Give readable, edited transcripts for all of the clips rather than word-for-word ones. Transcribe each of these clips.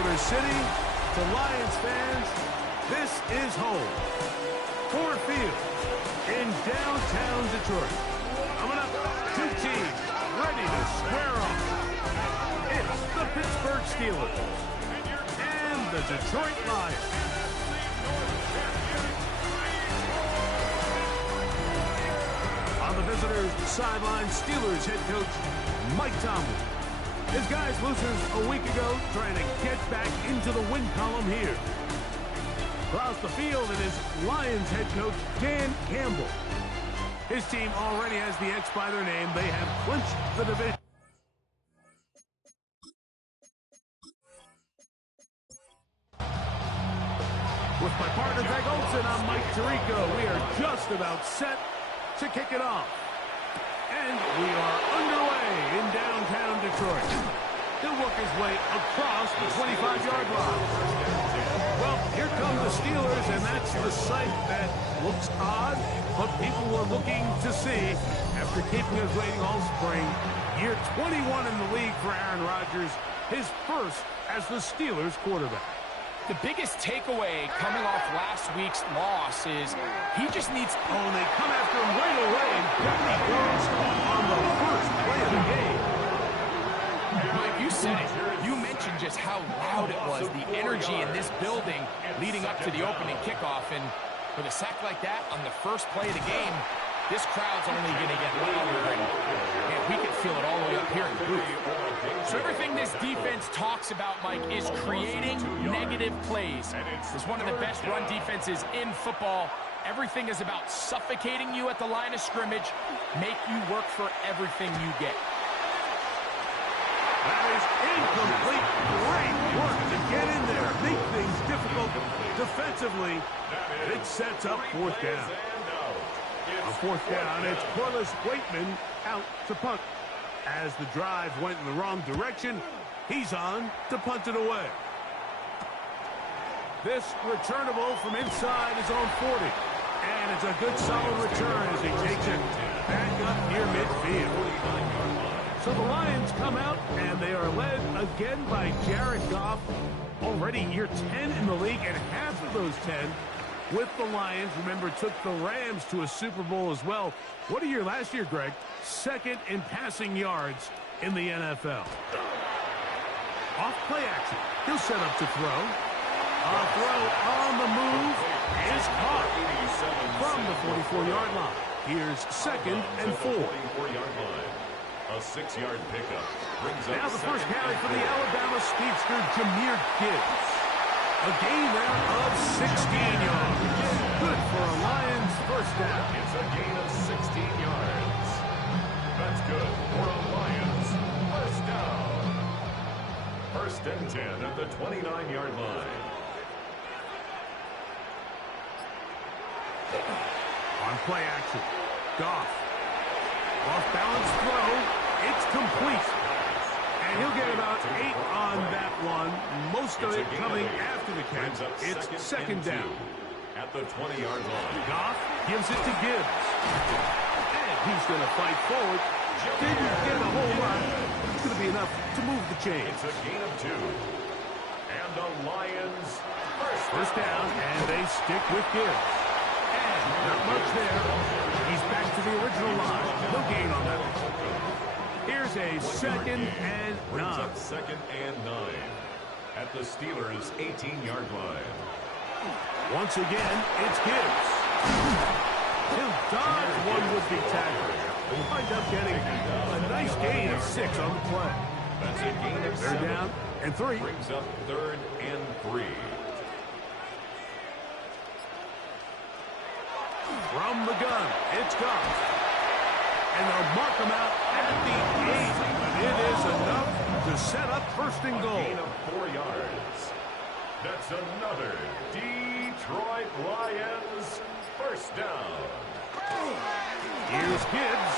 Motor City, to Lions fans, this is home. Ford Field in downtown Detroit. Coming up, two teams ready to square off. It's the Pittsburgh Steelers and the Detroit Lions. On the visitors' sideline, Steelers head coach Mike Tomlin. His guys loses a week ago trying to get back into the win column here. Across the field, it is Lions head coach Dan Campbell. His team already has the X by their name. They have clinched the division. With my partner Greg Olson, I'm Mike Tirico. We are just about set to kick it off. And we are underway in downtown Detroit. He'll work his way across the 25-yard line. Well, here come the Steelers, and that's the sight that looks odd, but people were looking to see after keeping us waiting all spring. Year 21 in the league for Aaron Rodgers, his first as the Steelers quarterback. The biggest takeaway coming off last week's loss is he just needs... Oh, and they come after him right away, and down he goes on the first play of the game. Mike, you said it. You mentioned just how loud it was, the energy in this building leading up to the opening kickoff. And with a sack like that on the first play of the game, this crowd's only going to get louder. And man, we can feel it all the way up here in the booth. So everything this defense talks about, Mike, is creating negative plays. It's one of the best run defenses in football. Everything is about suffocating you at the line of scrimmage, make you work for everything you get. That is incomplete. Great work to get in there. Make things difficult defensively. It sets up fourth down. On fourth down, it's Corliss Waitman out to punt. As the drive went in the wrong direction, he's on to punt it away. This returnable from inside his own 40. And it's a good solid return as he takes it back up near midfield. So the Lions come out, and they are led again by Jared Goff. Already year 10 in the league, and half of those 10 with the Lions. Remember, took the Rams to a Super Bowl as well. What a year last year, Greg. Second in passing yards in the NFL. Off play action. He'll set up to throw. A throw on the move is caught from the 44-yard line. Here's second and 4. A 6-yard pickup. Now the first carry for the Alabama speedster, Jahmyr Gibbs. A gain there of 16 yards. Good for a Lions first down. It's a gain of 16 yards. That's good for a Lions first down. First and 10 at the 29-yard line. On play action, Goff. Off-balance throw. It's complete. And he'll get about 8 on that one. Most of it coming after the catch. It's second down. At the 20-yard line. Goff gives it to Gibbs. And he's going to fight forward. Didn't get a whole lot, but it's going to be enough to move the chains. It's a gain of 2. And the Lions first down, and they stick with Gibbs. And not much there. He's back to the original line. No gain on that one. Here's a second and 9. Second and 9 at the Steelers' 18-yard line. Once again, it's Gibbs. He'll dodge one would-be tackler. We'll wind up getting a nice gain of 6 on the play. That's a gain of 7. They're down and 3. Brings up 3rd and 3. From the gun, it's Goff. And they'll mark him out at the 8. It is enough to set up first and goal. Gain of 4 yards. That's another Detroit Lions first down. Here's Gibbs.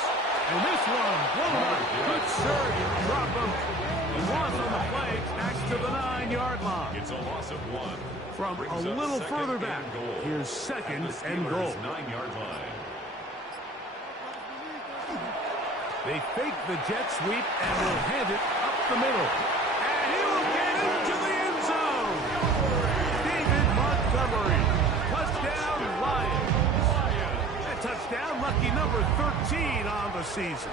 And this one blown up. Good surge. Drop him. He was on the play. Back to the 9-yard line. It's a loss of 1. From a little further back. Here's second and goal. 9-yard line. They fake the jet sweep and will hand it up the middle. And he will get into the end zone. Lucky number 13 on the season.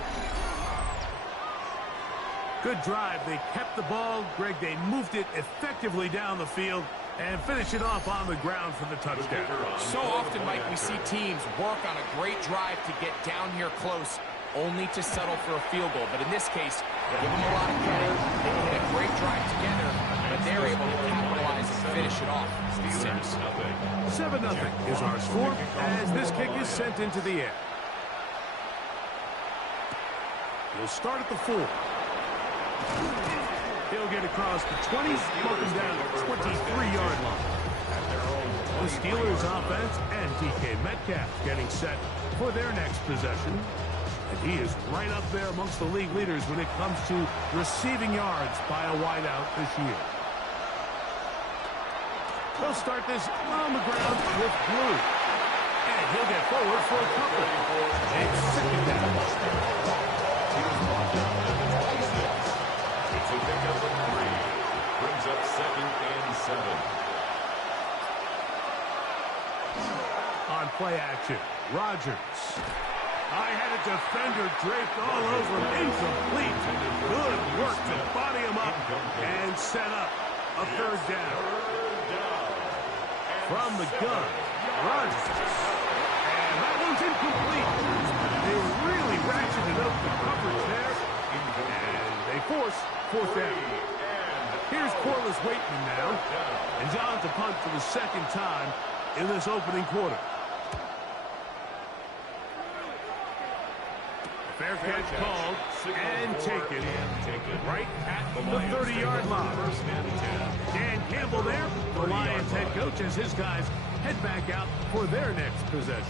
Good drive. They kept the ball. Greg, they moved it effectively down the field and finished it off on the ground for the touchdown. So often, Mike, we see teams work on a great drive to get down here close, only to settle for a field goal. But in this case, give them a lot of credit. They hit a great drive together, but they're able to capitalize and finish it off. 7-0 is our score as this kick is sent into the air. He'll start at the 4. He'll get across the 20, mark him down at the 23-yard line. The Steelers offense and DK Metcalf getting set for their next possession. And he is right up there amongst the league leaders when it comes to receiving yards by a wideout this year. They'll start this on the ground with Blue. And he'll get forward for a couple. It's second down. It's a pickup of 3. Brings up 2nd and 7. On play action, Rodgers. I had a defender draped all over him. Incomplete. Good work to body him up and set up a 3rd down. From the gun, Rodgers. And that one's incomplete. They really ratcheted up the coverage there. And they force 4th down. Here's Corliss Waitman now. And John to punt for the 2nd time in this opening quarter. Fair catch called and taken right at the 30-yard line. Dan Campbell there, the Lions head coach, as his guys head back out for their next possession.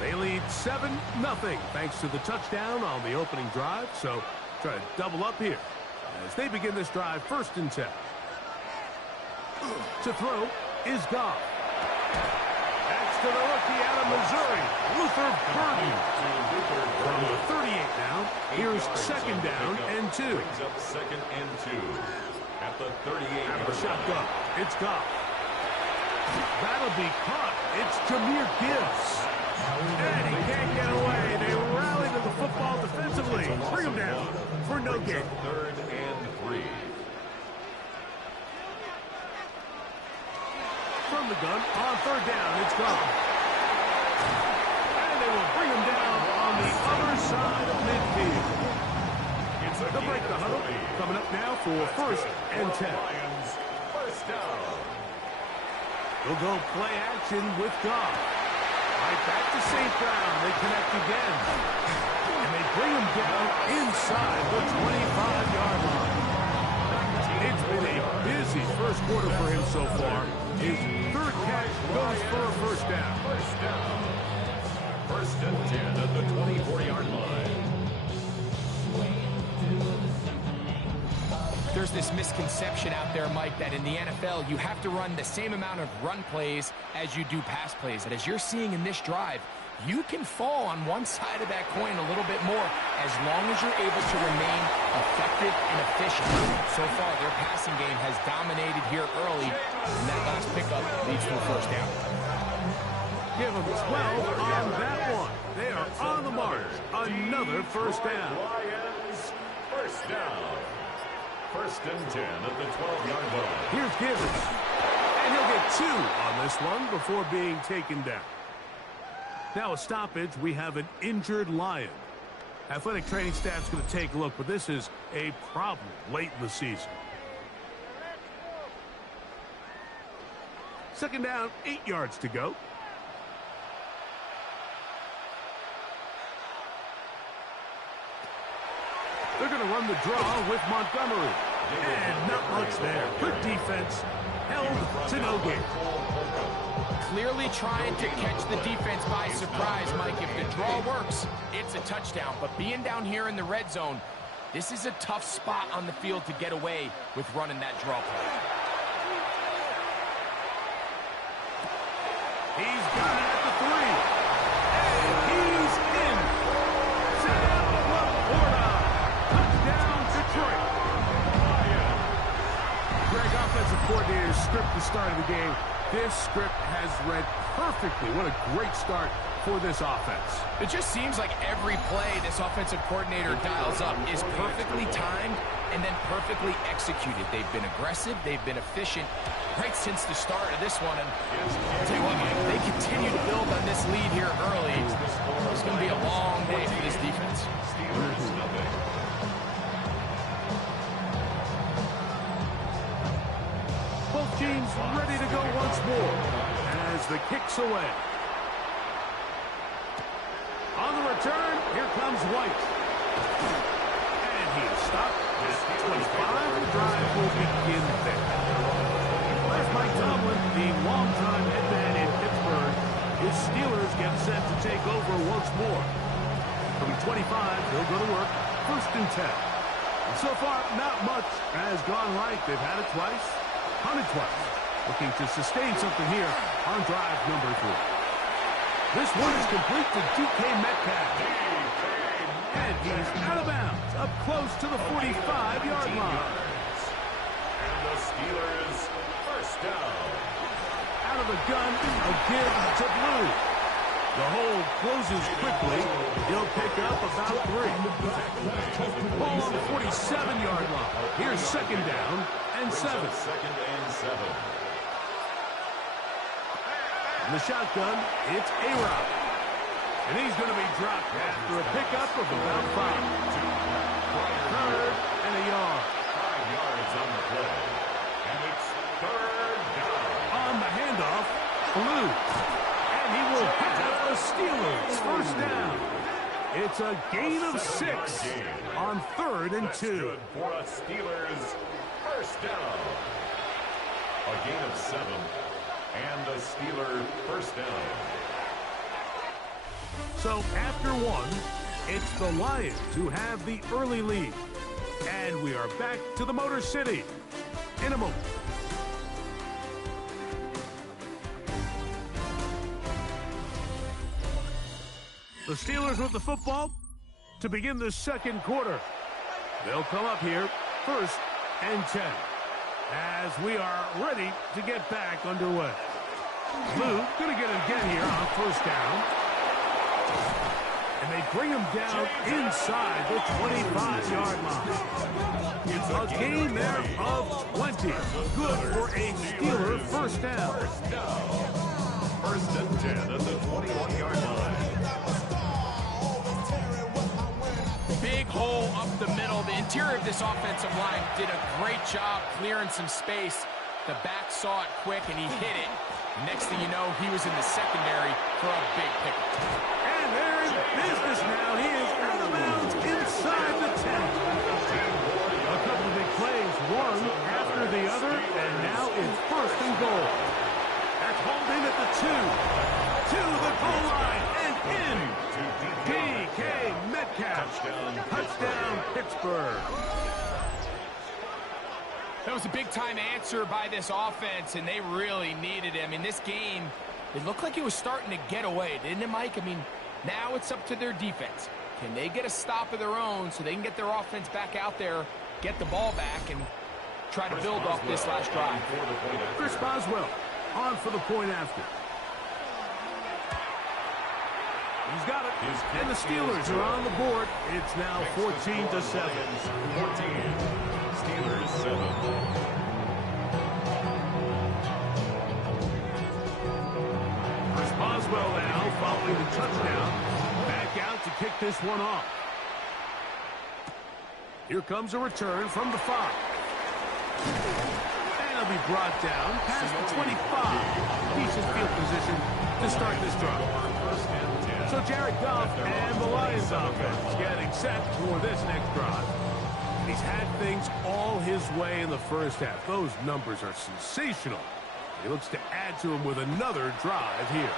They lead 7-0 thanks to the touchdown on the opening drive, so try to double up here as they begin this drive 1st and 10. To throw is Goff. To the rookie out of Missouri, Luther Burden. From the 38 now, here's 2nd down and 2. Brings up 2nd and 2. At the 38. After shotgun, it's Goff. That'll be caught. It's Jahmyr Gibbs. And he can't get away. They rally to the football defensively. Bring him down for no gain. 3rd and 3. From the gun, on 3rd down, it's Goff. And they will bring him down on the other side of midfield. They'll break the huddle. Coming up now for 1st and 10. First down. They'll go play action with Goff. Right back to St. Brown. They connect again. And they bring him down inside the 25-yard line. It's been a busy 1st quarter for him so far. His 3rd catch goes for a 1st down. 1st and 10 at the 24-yard line. There's this misconception out there, Mike, that in the NFL, you have to run the same amount of run plays as you do pass plays. And as you're seeing in this drive, you can fall on one side of that coin a little bit more as long as you're able to remain effective and efficient. So far, their passing game has dominated here early, and that last pickup leads to a 1st down. Give them 12 on that one. They are on the march. Another 1st down. Lions, 1st down. 1st and 10 at the 12-yard line. Here's Gibbs. And he'll get 2 on this one before being taken down. Now a stoppage, we have an injured Lion. Athletic training staff's going to take a look, but this is a problem late in the season. 2nd down, 8 yards to go. They're going to run the draw with Montgomery. And not much there. Good defense. Held to no gain. Clearly trying to catch the defense by surprise, Mike. If the draw works, it's a touchdown. But being down here in the red zone, this is a tough spot on the field to get away with running that draw play. He's got it at the 3. And he's in. Sam Laporta. Touchdown, Detroit. Greg, offensive coordinator, script the start of the game. This script has read perfectly. What a great start for this offense. It just seems like every play this offensive coordinator dials up is perfectly timed and then perfectly executed. They've been aggressive. They've been efficient right since the start of this one. And I'll tell you what, Mike, they continue to build on this lead here early. It's going to be a long day for this defense. Both teams ready to go once more as the kick's away. On the return, here comes White. And he is stopped at 25. The drive will begin there. There's Mike Tomlin, the longtime head man in Pittsburgh. His Steelers get set to take over once more. From 25, they'll go to work. 1st and 10. And so far, not much has gone right. They've had it twice, hunted twice. Looking to sustain something here on drive number 3. This one is complete to DK Metcalf. And he's out of bounds, up close to the 45-yard line. And the Steelers first down. Out of the gun, a give to Blue. The hold closes quickly. He'll pick up about 3. Ball on the 47-yard line. Here's 2nd down and 7. 2nd and 7. In the shotgun, it's A-Rod. And he's going to be dropped after a pickup of about 5. 3rd and a yard. 5 yards on the play. And it's 3rd down. On the handoff, Blue. And he will have the Steelers first down. It's a gain of 6 on 3rd and 2. Good for a Steelers first down. A gain of 7. And the Steeler first down. So after 1, it's the Lions who have the early lead. And we are back to the Motor City in a moment. The Steelers with the football to begin the 2nd quarter. They'll come up here 1st and 10. As we are ready to get back underway. Blue going to get it again here on 1st down. And they bring him down inside the 25-yard line. A gain there of 20. Good for a Steeler first down. 1st and 10 at the 21-yard line. Big hole up the middle. The interior of this offensive line did a great job clearing some space. The back saw it quick, and he hit it. Next thing you know, he was in the secondary for a big pickup. And they're in business now. He is out of bounds inside the 10. A couple of big plays, one after the other, and now it's 1st and goal. That's hauled in at the 2. To the goal line and in. DK Metcalf. Touchdown, Pittsburgh. That was a big-time answer by this offense, and they really needed it. I mean, this game, it looked like it was starting to get away, didn't it, Mike? I mean, now it's up to their defense. Can they get a stop of their own so they can get their offense back out there, get the ball back, and try to build off this last drive? Chris Boswell on for the point after. He's got it. And the Steelers are on the board. It's now 14-7. 14. Steelers 7. Chris Boswell now following the touchdown. Back out to kick this one off. Here comes a return from the 5. And he'll be brought down past the 25. Decent field position to start this drive. So Jared Goff and the Lions offense getting set for this next drive. He's had things all his way in the first half. Those numbers are sensational. He looks to add to them with another drive here.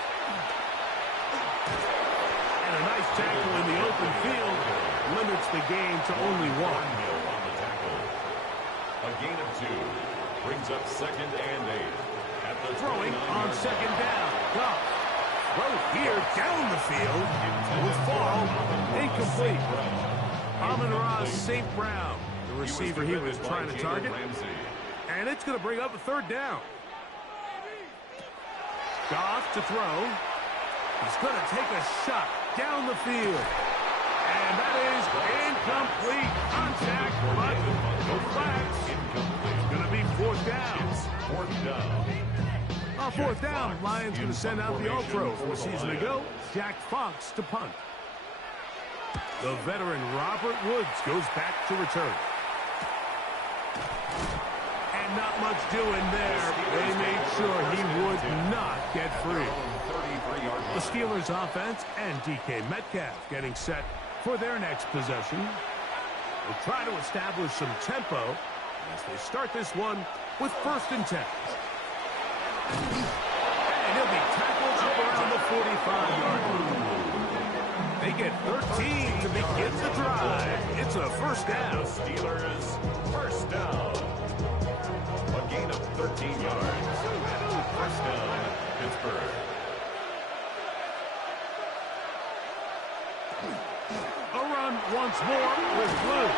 And a nice tackle in the open field limits the game to only 1. A gain of 2 brings up 2nd and 8. At the throwing on 2nd down. Goff. Throw here down the field. Will fall. Incomplete. Amon-Ra St. Brown, the receiver he was trying to target. And it's going to bring up a 3rd down. Goff to throw. He's going to take a shot down the field. And that is incomplete contact, but no flags. It's going to be fourth down. Fourth down. On fourth down, Lions going to send out the All-Pro from a season ago, Jack Fox to punt. The veteran Robert Woods goes back to return. And not much doing there. They made sure he would not get free. The Steelers offense and DK Metcalf getting set for their next possession. They'll try to establish some tempo as they start this one with 1st and 10. And he'll be tackled up around the 45-yard line. They get 13 to begin the drive. It's a first down. Steelers, first down. A gain of 13 yards. First down, Pittsburgh. A run once more with Blue.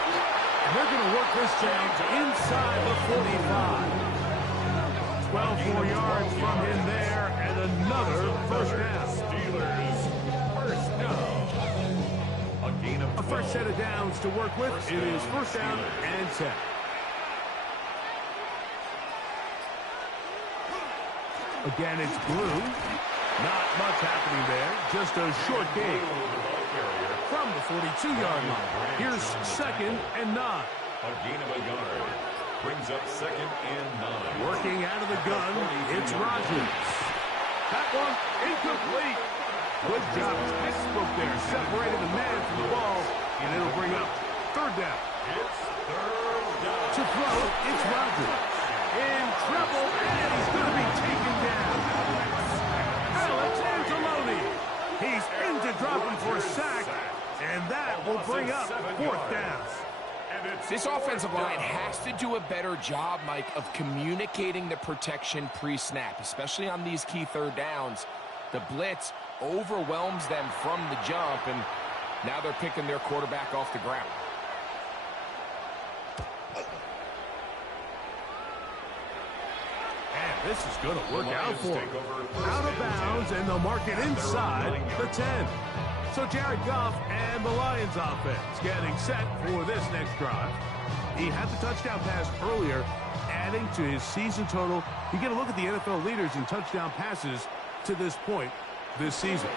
And they're going to work this thing inside the 45. 12 more yards from him there, and another first down. Steelers, first down. A gain of 12. A fresh set of downs to work with. It is first down and 10. Again, it's Blue. Not much happening there. Just a short gain. From the 42-yard line. Here's 2nd and 9. A gain of a yard. Brings up 2nd and 9. Working out of the gun, it's Rodgers. That one incomplete. Good job. Textbook there. Separated the man from the ball, and it'll bring up 3rd down. It's 3rd down. To throw, it's Rodgers. In trouble, and he's going to be taken down. Alex Anzalone. He's in to drop him for a sack, and that will bring up 4th down. This offensive line has to do a better job, Mike, of communicating the protection pre-snap, especially on these key 3rd downs. The blitz overwhelms them from the jump, and now they're picking their quarterback off the ground. And this is going to work out for him. Out of bounds, and they'll mark it inside the 10. So Jared Goff and the Lions offense getting set for this next drive. He had the touchdown pass earlier, adding to his season total. You get a look at the NFL leaders in touchdown passes to this point this season.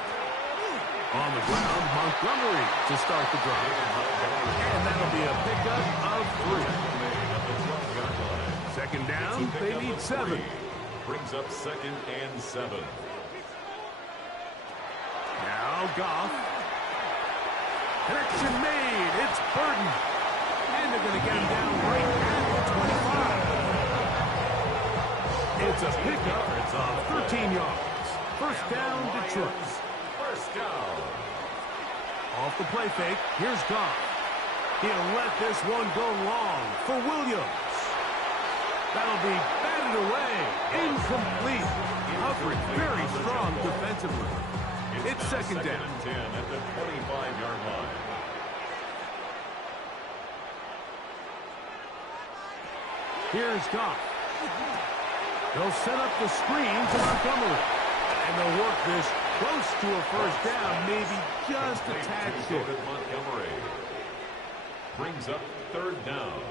On the ground, Montgomery to start the drive. And that'll be a pickup of 3. 2nd down, they need 7. Brings up 2nd and 7. Now Goff. Connection made. It's Burton. And they're going to get him down right at the 25. It's a pickup of 13 yards. First down, Detroit. First down. Off the play fake, here's Goff. He'll let this one go long for Williams. That'll be batted away. Incomplete. Coverage very strong defensively. It's 2nd down. And 10 at the 25-yard line. Here's Goff. They'll set up the screen to Montgomery. And they'll work this close to a first down, maybe just a tad short. Montgomery brings up 3rd down.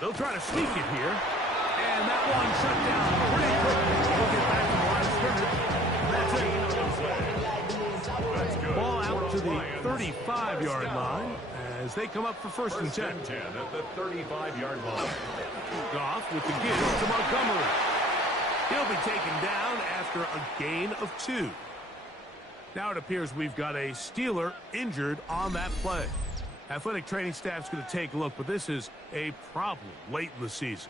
They'll try to sneak it here. And that one shut down pretty quickly. We'll get back to the line of scrimmage. That's it. Ball out to the 35-yard line as they come up for first and 10. First and 10 at the 35-yard line. Goff with the give to Montgomery. He'll be taken down after a gain of 2. Now it appears we've got a Steeler injured on that play. Athletic training staff's going to take a look, but this is a problem late in the season.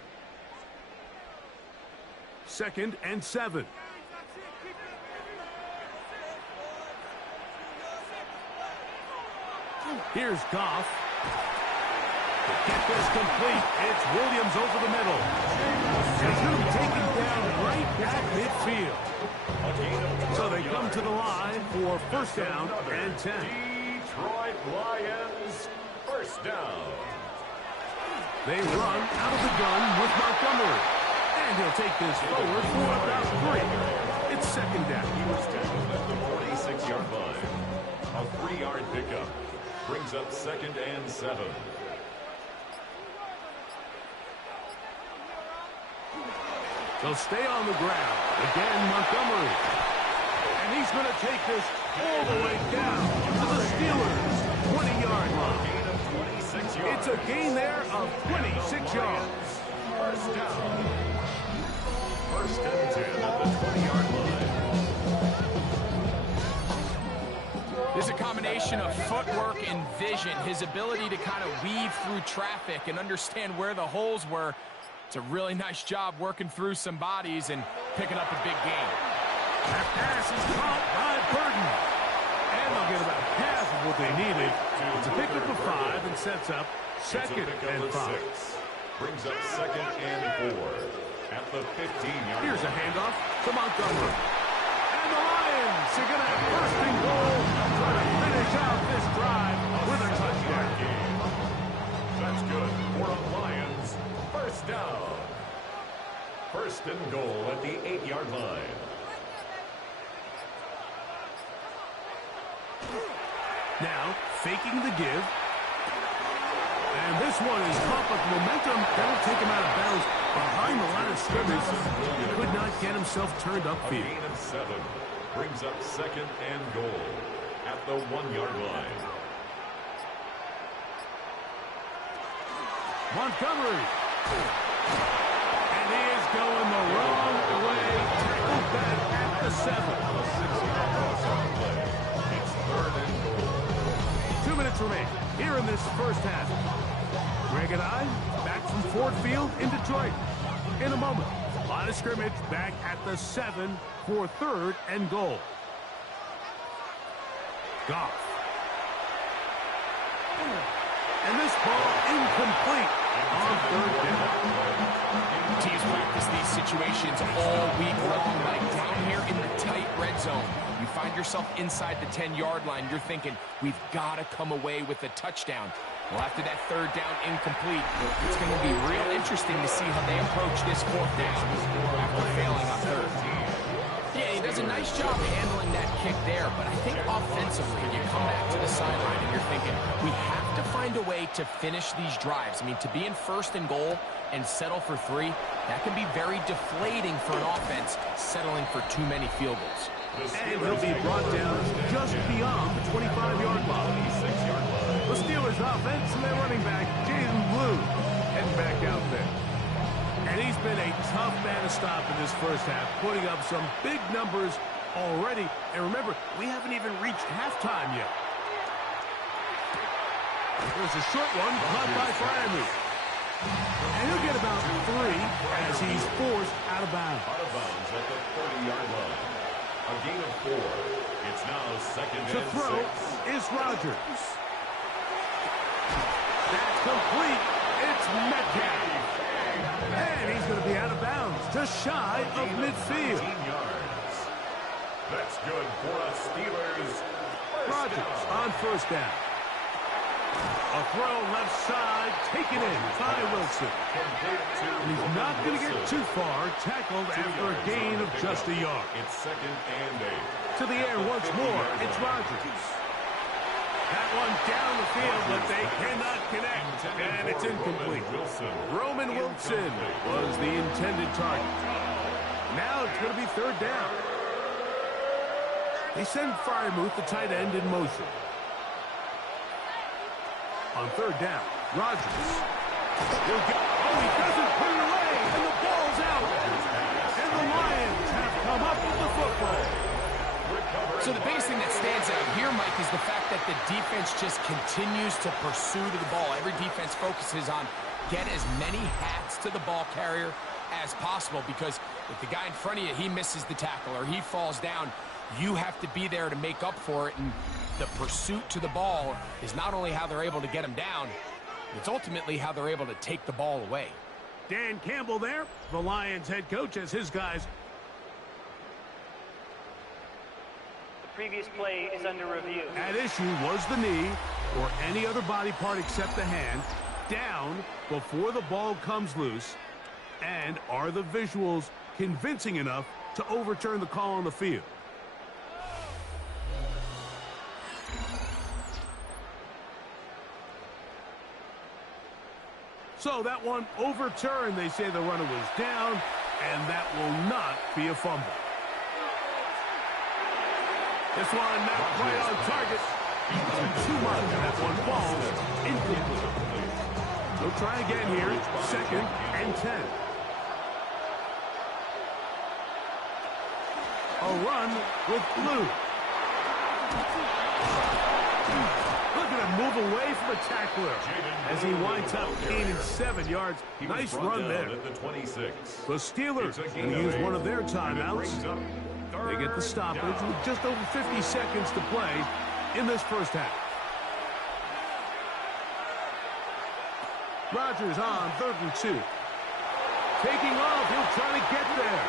2nd and 7. Here's Goff. To get this complete, it's Williams over the middle. He's going to be taken down right at midfield. So they come to the line for first down and 10. Detroit Lions, first down. They run out of the gun with Montgomery. And he'll take this forward for about 3. It's second down. He was tackled at the 46-yard line. A 3-yard pickup brings up 2nd and 7. They'll stay on the ground. Again, Montgomery. And he's going to take this all the way down to the Steelers' 20-yard line. Gain of 26 yards. It's a gain there of 26 yards. First down. 1st and 10 at the 20-yard line. There's a combination of footwork and vision, his ability to kind of weave through traffic and understand where the holes were. It's a really nice job working through some bodies and picking up a big gain. That pass is caught by Burton. And they'll get about half of what they needed. It's a pickup of 5 and sets up 2nd and 5. Brings up 2nd and 4 at the 15-yard line. Here's a handoff to Montgomery. And the Lions are going to have 1st and goal, try to finish out this drive with a touchdown. That's good for the Lions. 1st down. 1st and goal at the 8-yard line. Now, faking the give. And this one is caught, but the momentum, that'll take him out of bounds behind the line of scrimmage. He could not get himself turned A upfield. gain of 7 brings up 2nd and goal at the 1-yard line. Montgomery. And he is going the wrong way. Tackled back at the 7. A 6-yard loss on the play. It's 3rd and goal. 2 minutes remain here in this first half. Greg and I back from Ford Field in Detroit. In a moment, line of scrimmage back at the 7 for 3rd and goal. Goff. And this ball incomplete on 3rd down. Teams practice these situations all week long, like down here in the tight red zone. You find yourself inside the 10-yard line, you're thinking, we've got to come away with a touchdown. Well, after that 3rd down incomplete, it's going to be real interesting to see how they approach this 4th down after failing on 3rd. Yeah, he does a nice job handling that kick there, but I think offensively, you come back to the sideline and you're thinking, we have to find a way to finish these drives. I mean, to be in 1st and goal and settle for 3, that can be very deflating for an offense settling for too many field goals. And he'll be brought down just beyond the 25-yard line. The Steelers offense and their running back, Jaden Blue, heading back out there. And he's been a tough man to stop in this first half, putting up some big numbers already. And remember, we haven't even reached halftime yet. There's a short one caught by Freiermuth. And he'll get about 3 as he's forced out of bounds. Out of bounds at the 30-yard line. A gain of 4. It's now 2nd To and throw 6. is Rodgers. That's complete. It's Metcalf. And he's going to be out of bounds, just shy of midfield. 19 yards. That's good for a Steelers. Rodgers on 1st down. A throw left side, taken in by Wilson. And he's not going to get too far, tackled after a gain of just a yard. It's 2nd and 8. To the air once more, it's Rodgers. That one down the field, but they cannot connect, and it's incomplete. Roman Wilson was the intended target. Now it's going to be 3rd down. They send Freiermuth, the tight end, in motion. On 3rd down, Rodgers. He doesn't put it away, and the ball's out. And the Lions have come up with the football. So the biggest thing that stands out here, Mike, is the fact that the defense just continues to pursue to the ball. Every defense focuses on get as many hats to the ball carrier as possible, because if the guy in front of you, he misses the tackle or he falls down, you have to be there to make up for it. And the pursuit to the ball is not only how they're able to get him down, it's ultimately how they're able to take the ball away. Dan Campbell there, the Lions head coach, as his guys. Previous play is under review. At issue was the knee or any other body part except the hand down before the ball comes loose. And are the visuals convincing enough to overturn the call on the field. So that one overturned. They say the runner was down, and that will not be a fumble. This one not quite on target. Too much. That one falls incomplete. They'll try again here. 2nd and 10. A run with Blue. Look at him move away from a tackler as he winds up gaining 7 yards. Nice run there. The Steelers going to use one of their timeouts. They get the stoppage with just over 50 seconds to play in this first half. Rodgers on 3rd and 2. Taking off, he'll try to get there.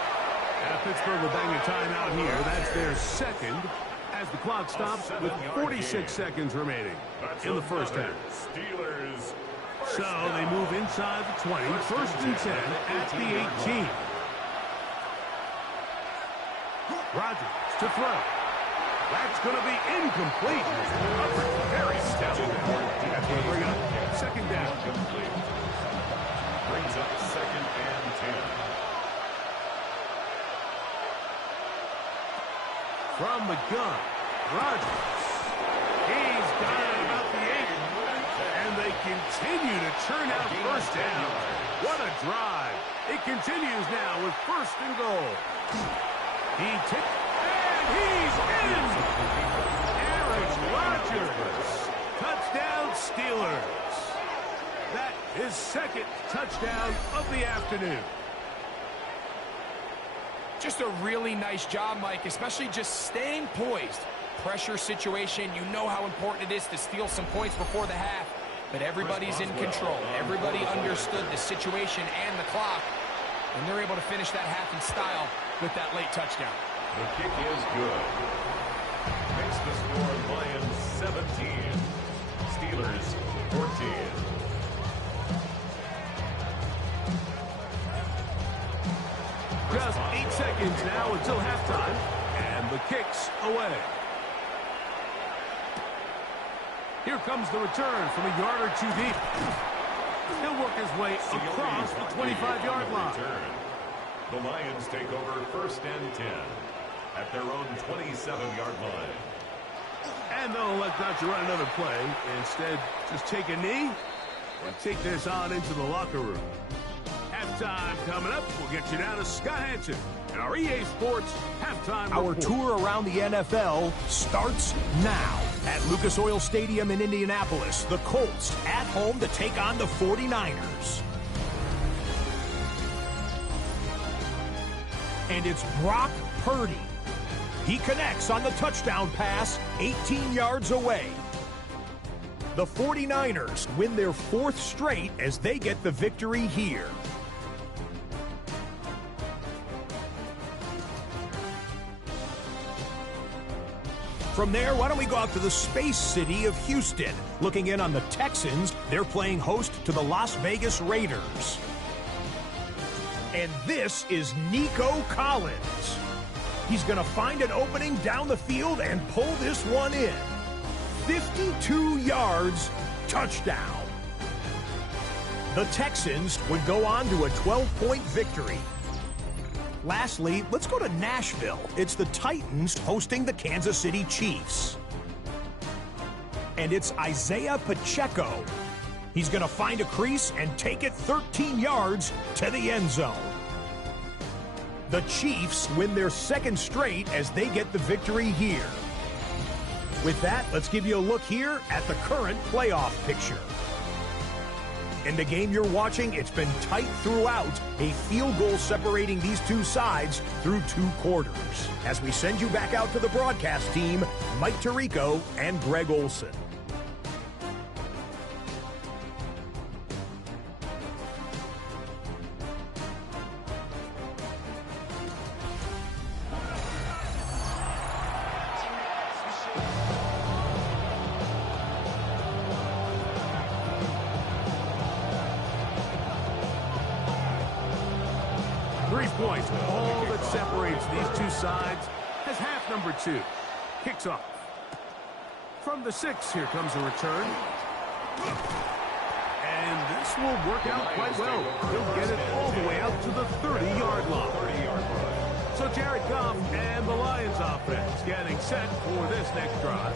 Pittsburgh will bang a timeout here. That's their 2nd as the clock stops with 46 seconds remaining in the first half. So they move inside the 20. 1st and 10 at the 18. Rodgers to throw. That's going to be incomplete. Very stout. That's going to bring up 2nd down. Brings up 2nd and 10. From the gun, Rodgers. He's got it about the 8. And they continue to churn out 1st down. What a drive. It continues now with 1st and goal. He tipped, and he's in! Aaron Rodgers. Touchdown, Steelers. That is 2nd touchdown of the afternoon. Just a really nice job, Mike, especially just staying poised. Pressure situation, you know how important it is to steal some points before the half. But everybody's in control. Everybody understood the situation and the clock. And they're able to finish that half in style with that late touchdown. The kick is good. Makes the score Lions 17. Steelers 14. Just 8 seconds now until halftime, and the kick's away. Here comes the return from a yard or 2 deep. He'll work his way across the 25-yard line. The Lions take over 1st and 10 at their own 27-yard line. And they'll elect not to run another play. Instead, just take a knee and take this on into the locker room. Halftime coming up. We'll get you down to Scott Hansen and our EA Sports Halftime Our Report. tour around the NFL starts now. At Lucas Oil Stadium in Indianapolis, the Colts at home to take on the 49ers. And it's Brock Purdy. He connects on the touchdown pass 18 yards away. The 49ers win their 4th straight as they get the victory here. From there, why don't we go out to the space city of Houston? Looking in on the Texans, they're playing host to the Las Vegas Raiders. And this is Nico Collins. He's going to find an opening down the field and pull this one in. 52 yards, touchdown. The Texans would go on to a 12-point victory. Lastly, let's go to Nashville. It's the Titans hosting the Kansas City Chiefs. And it's Isaiah Pacheco. He's going to find a crease and take it 13 yards to the end zone. The Chiefs win their 2nd straight as they get the victory here. With that, let's give you a look here at the current playoff picture. In the game you're watching, it's been tight throughout, a field goal separating these two sides through 2 quarters. As we send you back out to the broadcast team, Mike Tirico and Greg Olson. points. All that separates these two sides has half number 2. Kicks off. From the 6, here comes a return. And this will work out quite well. He'll get it all the way out to the 30-yard line. So Jared Goff and the Lions offense getting set for this next drive.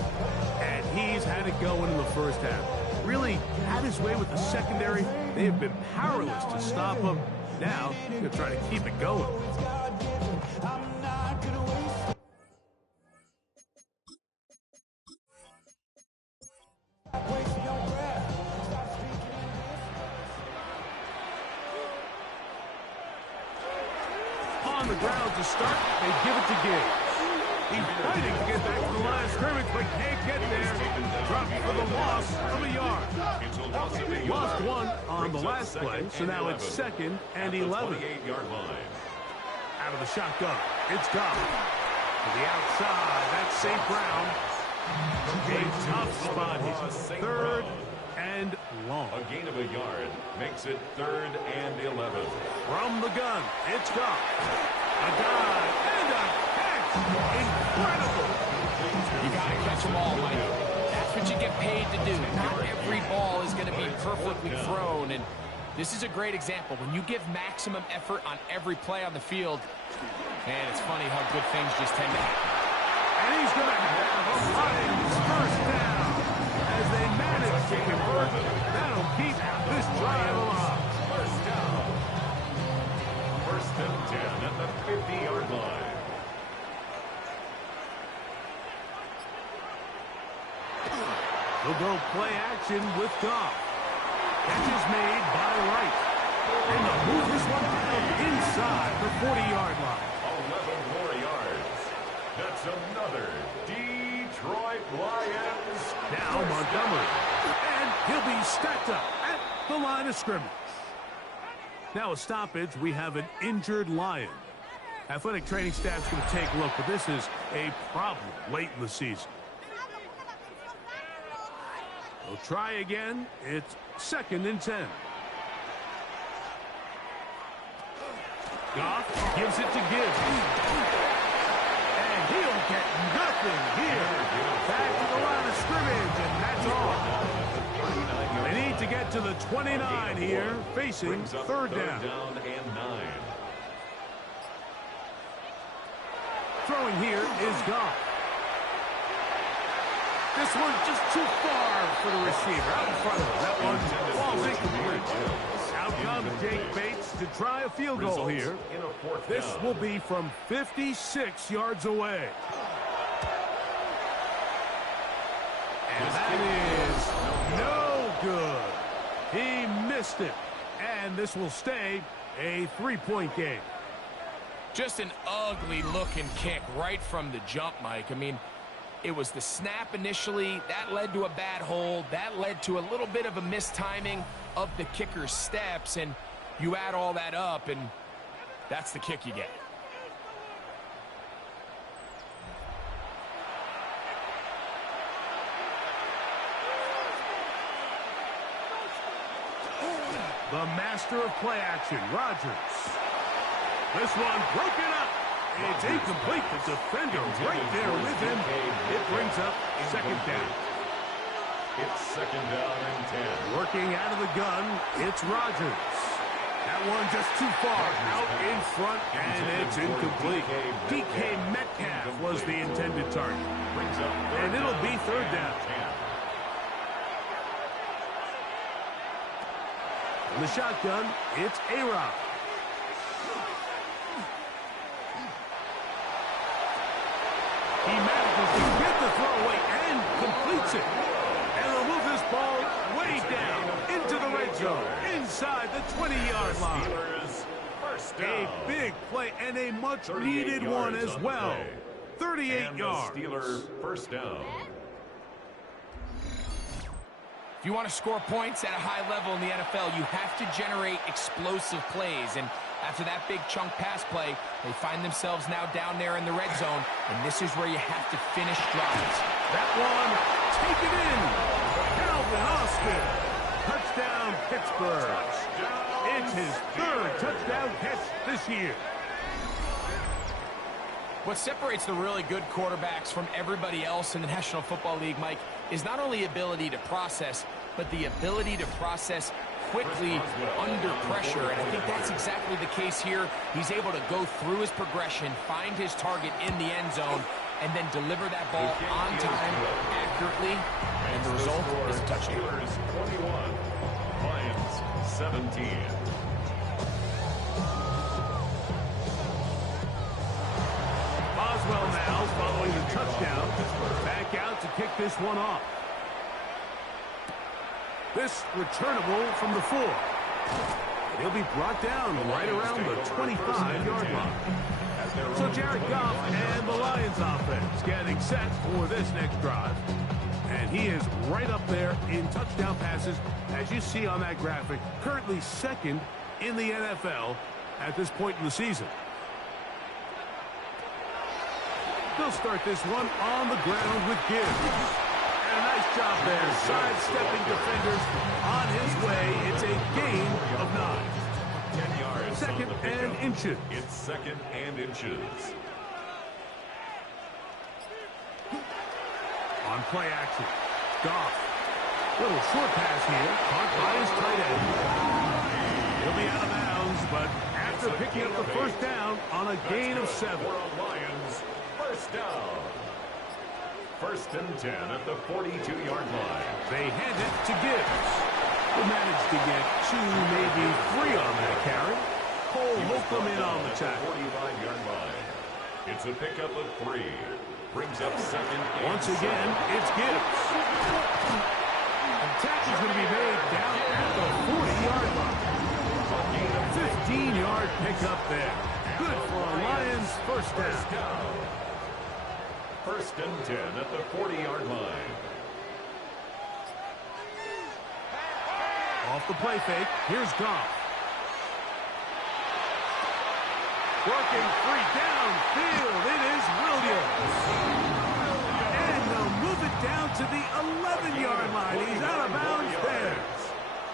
And he's had it going in the first half. Really had his way with the secondary. They have been powerless to stop him. Now, he'll try to keep it going. On the ground to start, they give it to Giggs. He's fighting to get back to the line of scrimmage, but can't get there. Dropped for the loss of a yard. Lost 1 on the last play, so now it's 2nd and 11. Out of the shotgun, it's Goff. To the outside, that's St. Brown. A tough spot here. 3rd and long. A gain of a yard makes it 3rd and 11. From the gun, it's Goff. A dive and a catch. Incredible. You got to catch them all, Mike. That's what you get paid to do. Not every ball is going to be perfectly thrown, and this is a great example. When you give maximum effort on every play on the field, man, it's funny how good things just tend to happen. And he's going to have a Lions first down as they manage to convert. That'll keep this drive alive. First down. 1st and 10 at the 50-yard line. He'll go play action with Goff. Catch is made by Wright. And they'll move this one down inside the 40-yard line. 11 more yards. That's another Detroit Lions. Now Montgomery. And he'll be stacked up at the line of scrimmage. Now a stoppage, we have an injured Lion. Athletic training staff's going to take a look, but this is a problem late in the season. They'll try again. It's 2nd and 10. Goff gives it to Gibbs. And he'll get nothing here. Back to the line of scrimmage, and that's all. They need to get to the 29 here, facing 3rd down. And 9. Throwing here is Goff. This one's just too far for the receiver. Out in front of him. That one falls incomplete. Out comes Jake Bates to try a field goal here. This will be from 56 yards away. And that is no good. He missed it. And this will stay a 3-point game. Just an ugly-looking kick right from the jump, Mike. I mean, it was the snap initially. That led to a bad hold. That led to a little bit of a mistiming of the kicker's steps. And you add all that up, and that's the kick you get. The master of play action, Rodgers. This one broken up. It's incomplete. The defender right there with him. It brings up 2nd down. It's 2nd down and 10. Working out of the gun, it's Rodgers. That one just too far out in front, and it's incomplete. DK Metcalf was the intended target. And it'll be 3rd down. In the shotgun, it's A-Rod. He manages to get the throw away and completes it. And they'll move this ball way down into the red zone, inside the 20-yard line. A big play and a much-needed one as well. 38 yards. Steelers first down. If you want to score points at a high level in the NFL, you have to generate explosive plays. And after that big chunk pass play, they find themselves now down there in the red zone, and this is where you have to finish drives. That one, take it in. Calvin Austin. Touchdown, Pittsburgh. It's his 3rd touchdown catch this year. What separates the really good quarterbacks from everybody else in the National Football League, Mike, is not only ability to process, but the ability to process quickly under pressure. And I think that's exactly the case here. He's able to go through his progression, find his target in the end zone, and then deliver that ball on time, accurately, and the result is a touchdown. 21, Lions 17. Boswell now following the touchdown. Back out to kick this one off. This returnable from the 4. And he'll be brought down right around the 25-yard line. So Jared Goff and the Lions offense getting set for this next drive. And he is right up there in touchdown passes, as you see on that graphic, currently second in the NFL at this point in the season. They'll start this one on the ground with Gibbs. And a nice job there, sidestepping defenders on his way. It's a gain of 9. 10 yards. Second and inches. It's second and inches. On play action, Goff. Little short pass here, caught by his tight end. He'll be out of bounds, but after picking up the first down on a gain of 7. Lions, first down. First and 10 at the 42-yard line. They hand it to Gibbs, who managed to get 2, maybe 3 on that carry. Cole Holcomb in on the tackle. 45-yard line. It's a pickup of 3. Brings up second. Once again, it's Gibbs. The tackle's going to be made down at the 40-yard line. 15-yard pickup there. Good for a Lions first down. First and 10 at the 40-yard line. Off the play fake, here's Goff. Working free downfield, it is Williams. And they'll move it down to the 11-yard line. He's out of bounds there.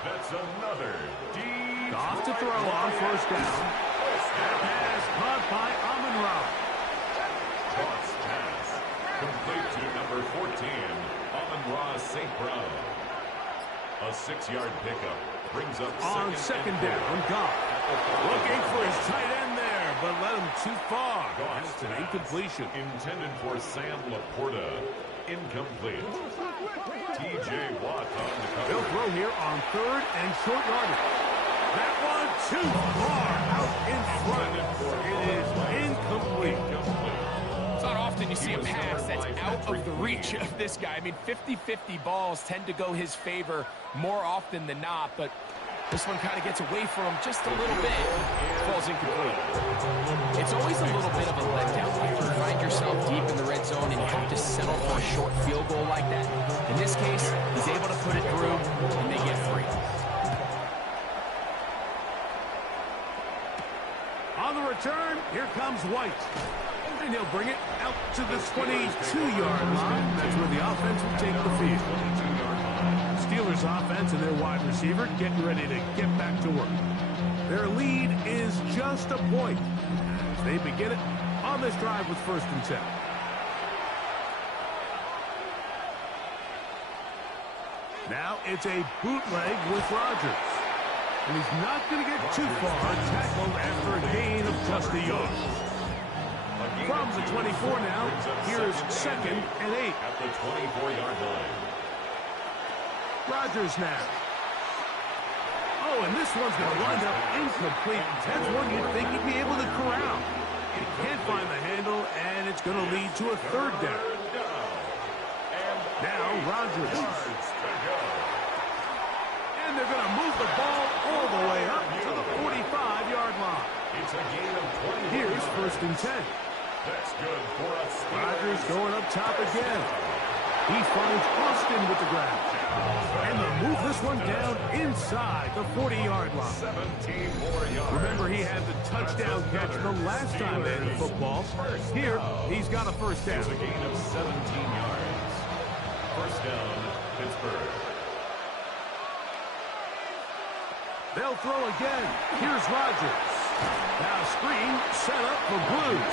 That's another deep. Goff to throw on first down. That pass caught by Amon-Ra. Cross pass. Complete to number 14, Amon-Ra St. Brown. A 6-yard pickup. Brings up On second down, Goff. Looking for his tight end there, but led him too far. And it's an incompletion. Intended for Sam Laporta. Incomplete. T.J. Watt on the cover. They'll throw here on third and short yardage. That one too far out in front. It is incomplete. It's not often you see a pass that's out of the reach of this guy. I mean, 50-50 balls tend to go his favor more often than not, but this one kind of gets away from him just a little bit. Falls incomplete. It's always a little bit of a letdown when you find yourself deep in the red zone and you have to settle for a short field goal like that. In this case, he's able to put it through, and they get free. On the return, here comes White. And he'll bring it out to the 22-yard line. That's where the offense will take the field. Steelers offense and their wide receiver getting ready to get back to work. Their lead is just a point as they begin it on this drive with first and 10. Now it's a bootleg with Rodgers. And he's not going to get too far, tackled after a gain of just a yard. From the 24 now, here's second and 8. At the 24-yard line. Rodgers now. Oh, and this one's going to wind up incomplete. That's one you'd think he'd be able to corral. He can't find the handle, and it's going to lead to a third down. Now Rodgers. And they're going to move the ball all the way up to the 45-yard line. It's a gain of 20. Here's first and 10. That's good for us. Rodgers going up top again. He finds Austin with the grab. And they'll move this one down inside the 40-yard line. 17 more yards. Remember, he had the touchdown catch the last time they had the football. Here, he's got a first down. It's a gain of 17 yards. First down, Pittsburgh. They'll throw again. Here's Rodgers. Now screen set up for Blues.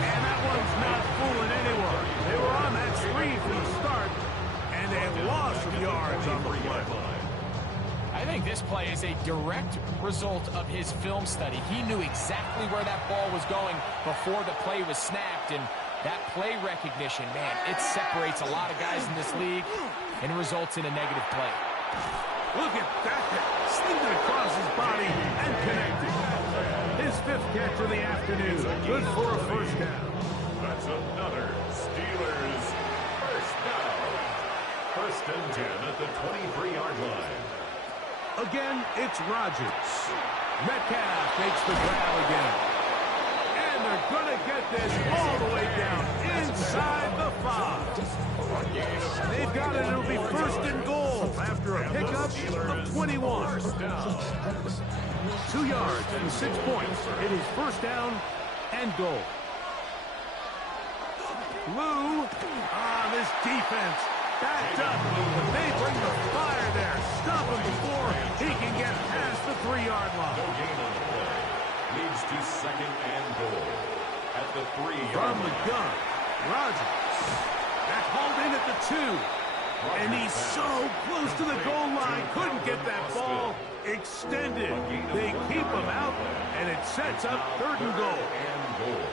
And that one's not fooling anyone. They were on that screen from the start, and they had lost some yards on the play. I think this play is a direct result of his film study. He knew exactly where that ball was going before the play was snapped, and that play recognition, man, it separates a lot of guys in this league and results in a negative play. Look at that. Slinging across his body and connected. His 5th catch of the afternoon. Good for a first down. That's another Steelers first down. 1st and 10 at the 23-yard line. Again, it's Rodgers. Metcalf makes the grab again. And they're going to get this all the way down inside the 5. They've got it. It'll be 1st and goal after a pickup of 21. 2 yards and 6 points. It is 1st down and goal. Blue. This defense backed up. But they bring the fire there. Stop him before he can get past the 3-yard line. No gain on the play. Leads to 2nd and goal at the 3-yard From line. the gun, Rodgers. That's hauled in at the 2. And he's so close to the goal line. Couldn't get that ball extended. They keep him out, and it sets up 3rd and goal.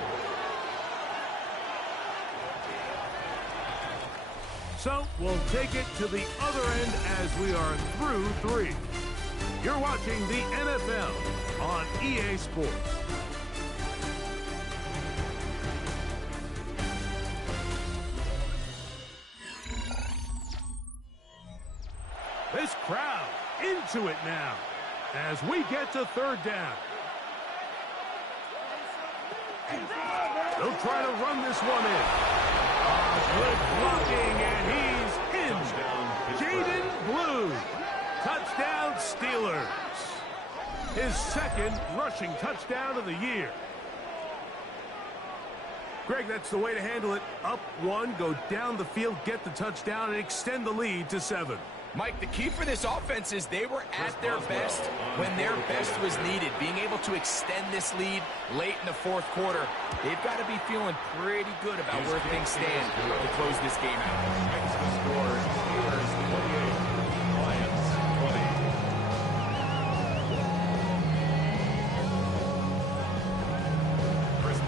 So we'll take it to the other end as we are through 3. You're watching the NFL on EA Sports. This crowd into it now as we get to 3rd down. They'll try to run this one in. Good blocking, and he's in. Jaden Blue. Touchdown, Steelers. His 2nd rushing touchdown of the year. Greg, that's the way to handle it. Up 1, go down the field, get the touchdown, and extend the lead to 7. Mike, the key for this offense is they were at their best when their best was needed. Being able to extend this lead late in the 4th quarter, they've got to be feeling pretty good about where things stand to close this game out. Makes the score Steelers 28, Lions 20.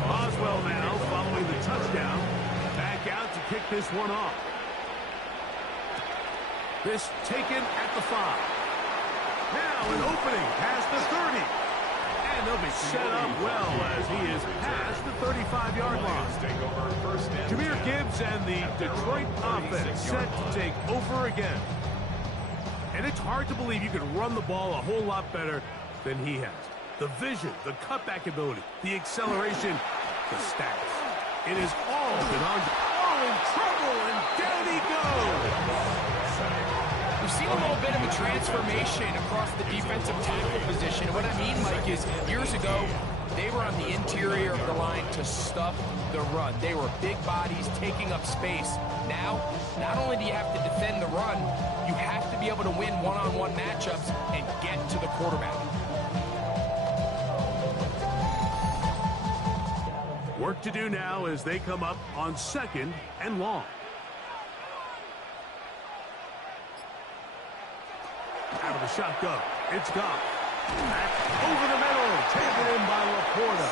Boswell now following the touchdown. Back out to kick this one off. This taken at the 5. Now an opening past the 30. And they'll be set up well as he is past the 35-yard line. Jahmyr Gibbs and the Detroit offense set to take over again. And it's hard to believe you can run the ball a whole lot better than he has. The vision, the cutback ability, the acceleration, the stats. It has all been on. Oh, in trouble, and down he goes. We've seen a little bit of a transformation across the defensive tackle position. What I mean, Mike, is years ago, they were on the interior of the line to stop the run. They were big bodies taking up space. Now, not only do you have to defend the run, you have to be able to win one-on-one matchups and get to the quarterback. Work to do now as they come up on 2nd and long. Out of the shotgun, it's Goff. Back over the middle, taken in by Laporta.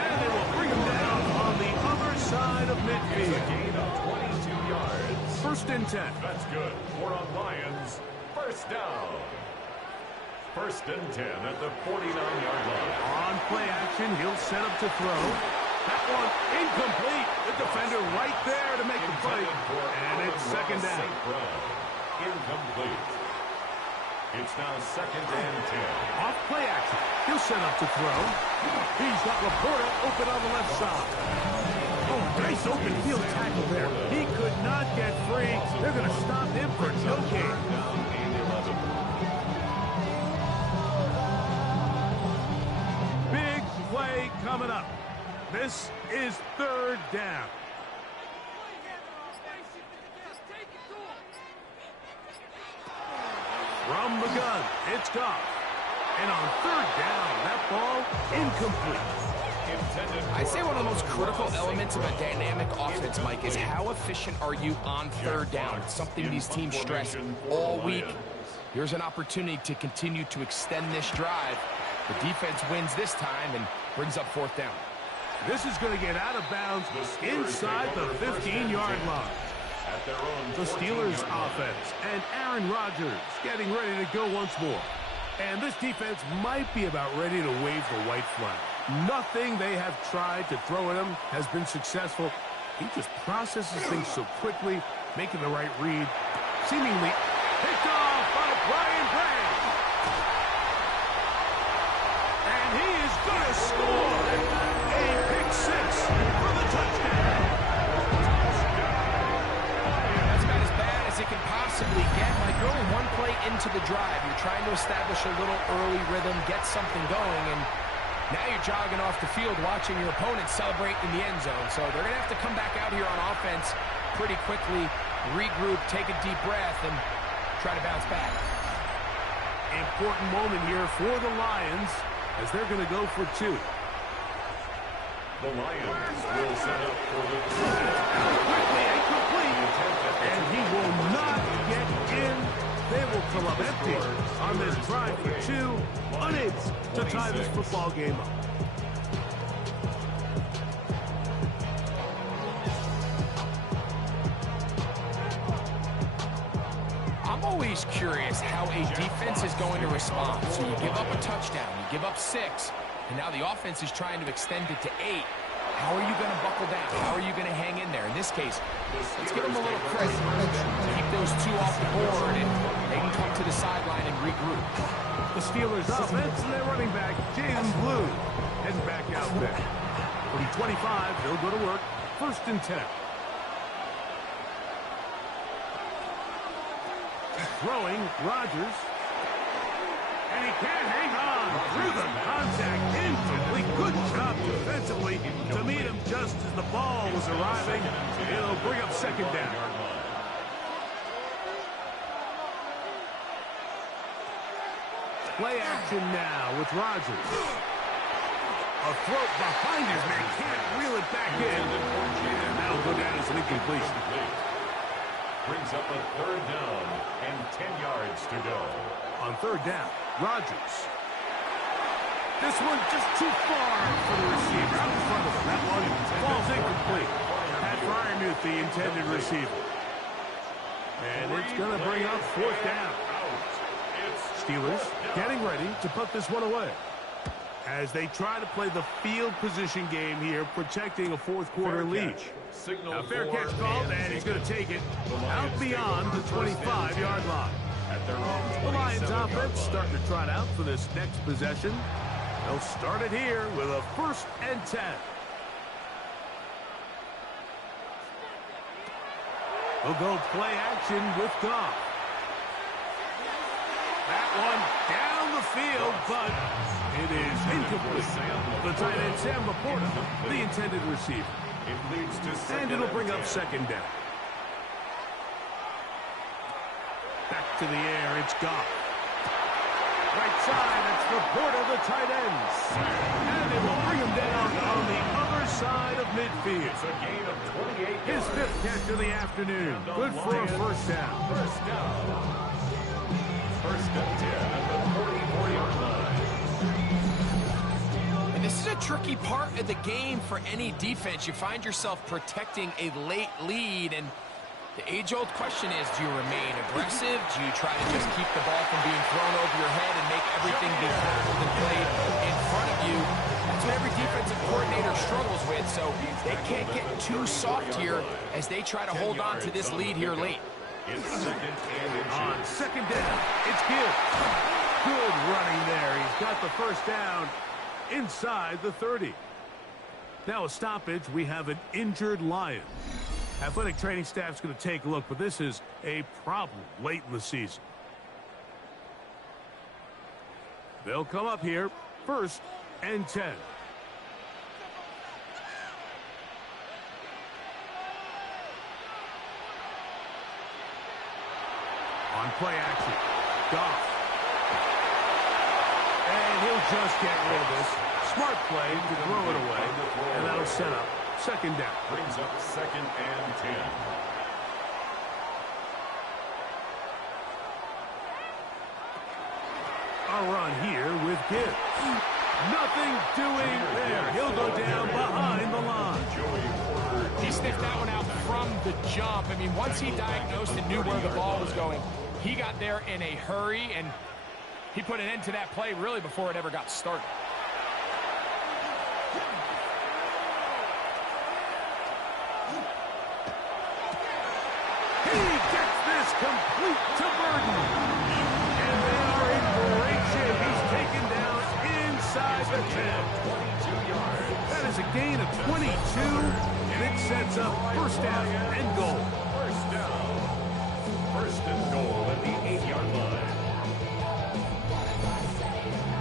And they will bring him down on the other side of midfield. Gain of 22 yards. 1st and 10. That's good. 4 on Lions. 1st down. 1st and 10 at the 49-yard line. On play action, he'll set up to throw. That one incomplete. The defender right there to make the play. And it's 2nd down. Incomplete. It's now 2nd and 10. Off play action. He'll set up to throw. He's got Laporta open on the left side. Oh, nice open field tackle there. He could not get free. They're going to stop him for no gain. Down and 11. Big play coming up. This is 3rd down. From the gun, it's Goff. And on third down, that ball incomplete. I'd say one of the most critical elements of a dynamic offense, Mike, is how efficient are you on third down. It's something these teams stress all week. Here's an opportunity to continue to extend this drive. The defense wins this time and brings up fourth down. This is going to get out of bounds inside the 15-yard line. The Steelers offense and Aaron Rodgers getting ready to go once more. And this defense might be about ready to wave the white flag. Nothing they have tried to throw at him has been successful. He just processes things so quickly, making the right read. Seemingly picked off by Brian Bray. And he is going to score a pick six for the touchdown. That's about as bad as it can possibly get. Like, you're only one play into the drive. You're trying to establish a little early rhythm, get something going, and now you're jogging off the field watching your opponent celebrate in the end zone. So they're going to have to come back out here on offense pretty quickly, regroup, take a deep breath, and try to bounce back. Important moment here for the Lions as they're going to go for two. The Lions will set up for the Quickly incomplete, and he will not get in. They will come up empty on this drive for two, unable to tie this football game up. I'm always curious how a defense is going to respond. So you give up a touchdown, you give up 6, and now the offense is trying to extend it to 8. How are you going to buckle down? How are you going to hang in there? In this case, let's give them a little credit. Keep those 2 off the board, and they can come to the sideline and regroup. The Steelers offense and their running back, Jaden Blue, heading back out there. From 25, they'll go to work. 1st and 10. Throwing, Rodgers. And he can't hang on through the contact. Incomplete. Good job defensively to meet him just as the ball was arriving. It'll bring up 2nd down. Play action now with Rodgers. A throw behind his man. Can't reel it back in. And that'll go down as an incompletion. brings up a 3rd down and 10 yards to go. On 3rd down, Rodgers. This one just too far for the receiver. Out in front of him. That one falls incomplete. Pat Fryermuth, the intended receiver. And it's going to bring up 4th down. Steelers getting ready to put this one away as they try to play the field position game here, protecting a 4th quarter lead. A fair catch called, and he's going to take it out beyond the 25-yard line. The Lions offense starting to trot out for this next possession. They'll start it here with a 1st and 10. We'll go play action with Goff. That one down the field, but it is incomplete. The tight end, Sam Laporta, the intended receiver. And it'll bring up 2nd down. Back to the air, it's Goff. Right side, it's Laporta, the tight ends. And they will bring him down on the other side of midfield. It's a gain of 28 yards. His 5th catch of the afternoon. Good for a 1st down. 1st down. 1st and 10 at the 44-yard line. And this is a tricky part of the game for any defense. You find yourself protecting a late lead, and the age-old question is, do you remain aggressive? Do you try to just keep the ball from being thrown over your head and make everything be tackled and played in front of you? That's what every defensive coordinator struggles with, so they can't get too soft here as they try to hold on to this lead here late. On 2nd down, it's Gibbs. Good running there. He's got the 1st down inside the 30. Now a stoppage. We have an injured Lion. Athletic training staff's going to take a look, but this is a problem late in the season. They'll come up here, 1st and 10. On play action, Goff. he'll just get rid of this. Smart play to throw it away, and that'll set up second down. Brings up 2nd and 10. A run here with Gibbs. Nothing doing there. He'll go down behind the line. He sniffed that one out from the jump. I mean, once he diagnosed and knew where the ball was going, he got there in a hurry, and he put an end to that play really before it ever got started. He gets this complete to Burden. And they are in great shape. He's taken down inside the 10. 22 yards. That is a gain of 22, and it sets up first down and goal. First down. First and goal at the 8-yard line.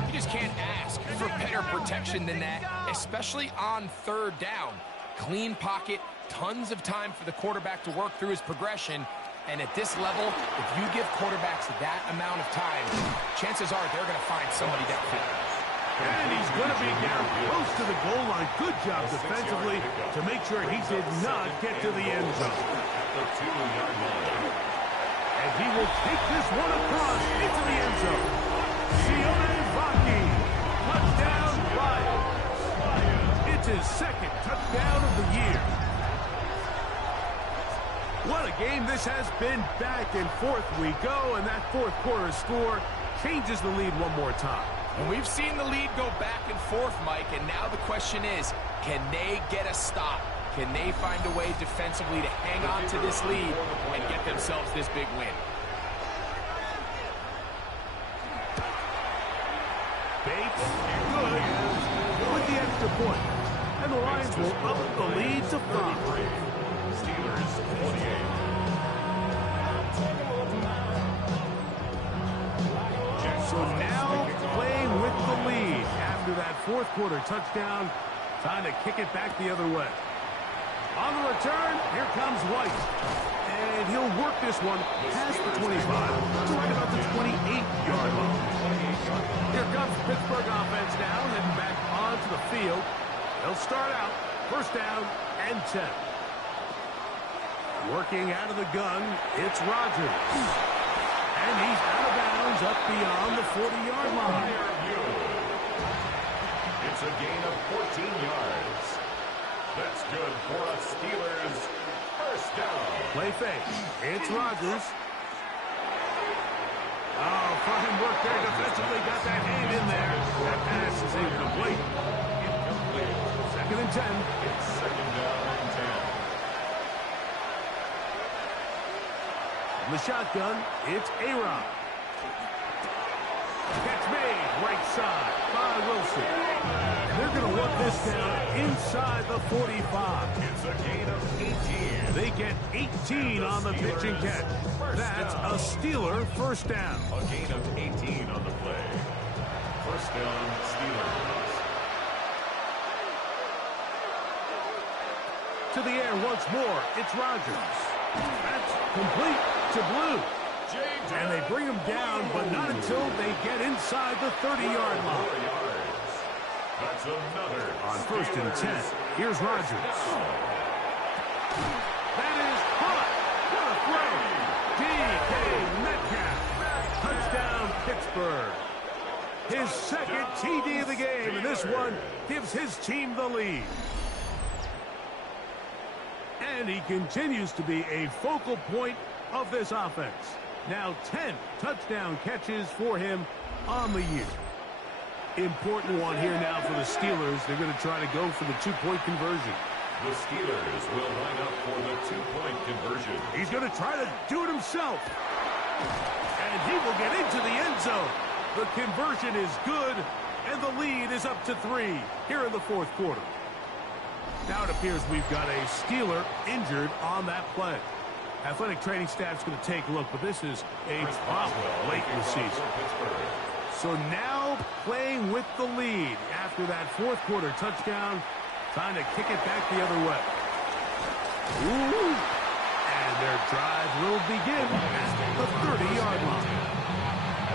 You just can't ask for better protection than that, especially on third down. Clean pocket, tons of time for the quarterback to work through his progression. And at this level, if you give quarterbacks that amount of time, chances are they're going to find somebody downfield. And he's going to be down close to the goal line. Good job defensively to make sure he did not get to the end zone. The 2-yard line. And he will take this one across into the end zone. Sione Vaki, touchdown Lions. It's his second touchdown of the year. What a game this has been. Back and forth we go, and that fourth quarter score changes the lead one more time. And we've seen the lead go back and forth, Mike, and now the question is, can they get a stop? Can they find a way defensively to hang on to this lead and get themselves this big win? Bates, good, with the extra point. And the Lions will up the lead to 5. Steelers 28. So now playing with the lead after that fourth quarter touchdown. Time to kick it back the other way. On the return, here comes White. And he'll work this one past the 25 to right about the 28-yard line. Here comes Pittsburgh offense now, heading back onto the field. They'll start out first down and 10. Working out of the gun, it's Rodgers. And he's out of bounds up beyond the 40-yard line. It's a gain of 14 yards. That's good for a Steelers first down. Play fake. It's Rodgers. Oh, fine work there defensively. Got that hand in there. That pass is incomplete. Second and 10. It's second down and 10. The shotgun, it's A-Rod. Catch made, right side by Wilson. And they're going to work this down inside the 45. It's a gain of 18. They get 18 on the pitch and catch. That's a Steeler first down. A gain of 18 on the play. First down, Steelers. To the air once more, it's Rodgers. That's complete to Blue. And they bring him down, but not until they get inside the 30-yard line. 4 yards. That's another. On first and 10, here's Rodgers. That is hot. What a throw. DK Metcalf. Touchdown, Pittsburgh. His second TD of the game, and this one gives his team the lead. And he continues to be a focal point of this offense. Now 10 touchdown catches for him on the year. Important one here now for the Steelers. They're going to try to go for the two-point conversion. The Steelers will line up for the two-point conversion. He's going to try to do it himself. And he will get into the end zone. The conversion is good, and the lead is up to 3 here in the fourth quarter. Now it appears we've got a Steeler injured on that play. Athletic training staff's going to take a look, but this is a problem late in the season. So now playing with the lead after that fourth quarter touchdown, trying to kick it back the other way. Ooh. And their drive will begin at the 30-yard line.